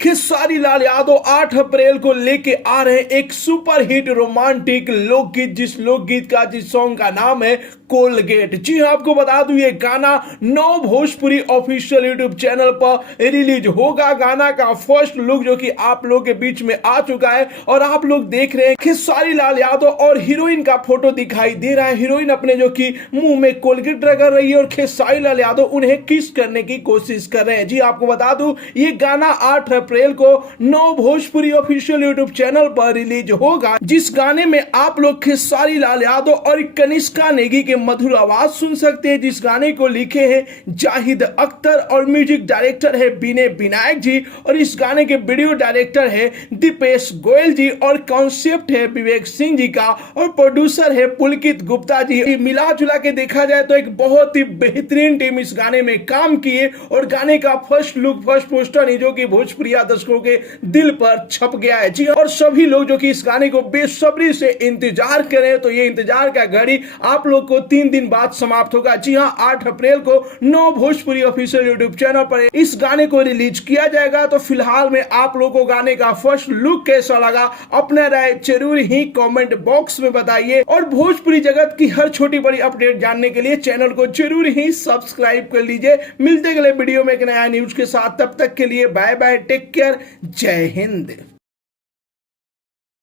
खेसारी लाल यादव 8 अप्रैल को लेके आ रहे हैं एक सुपर हिट रोमांटिक लोकगीत, जिस सॉन्ग का नाम है कोलगेट। जी हाँ, आपको बता दूं ये गाना नौ भोजपुरी ऑफिशियल यूट्यूब चैनल पर रिलीज होगा। गाना का फर्स्ट लुक जो कि आप लोग के बीच में आ चुका है और आप लोग देख रहे हैं खेसारी लाल यादव और हीरोइन का फोटो दिखाई दे रहा है। हीरोइन अपने जो कि मुंह में कोलगेट रगड़ रही है और खेसारी लाल यादव उन्हें किस करने की कोशिश कर रहे हैं। जी आपको बता दूं ये गाना 8 अप्रैल को नौ भोजपुरी ऑफिशियल यूट्यूब चैनल पर रिलीज होगा, जिस गाने में आप लोग खेसारी लाल यादव और कनिष्का नेगी के मधुर आवाज सुन सकते हैं। जिस गाने को लिखे हैं जाहिद अख्तर और म्यूजिक डायरेक्टर है विनय विनायक जी और इस गाने के वीडियो डायरेक्टर है दीपेश गोयल जी और कॉन्सेप्ट है विवेक सिंह जी का और प्रोड्यूसर है पुलकित गुप्ता जी। मिला जुला के देखा जाए तो एक बहुत ही बेहतरीन टीम इस गाने में काम किए और गाने का फर्स्ट लुक, फर्स्ट पोस्टर जो कि भोजपुरी दर्शकों के दिल पर छप गया है। जी और सभी लोग जो कि इस गाने को बेसब्री से इंतजार करें तो ये इंतजार का घड़ी आप लोग को 3 दिन बाद समाप्त होगा। जी हाँ, 8 अप्रैल को नौ भोजपुरी ऑफिशियल यूट्यूब चैनल पर इस गाने को रिलीज किया जाएगा। तो फिलहाल में आप लोगों को गाने का फर्स्ट लुक कैसा लगा, अपना राय जरूर ही कमेंट बॉक्स में बताइए और भोजपुरी जगत की हर छोटी बड़ी अपडेट जानने के लिए चैनल को जरूर ही सब्सक्राइब कर लीजिए। मिलते अगले वीडियो में एक नया न्यूज के साथ, तब तक के लिए बाय बाय, टेक केयर, जय हिंद।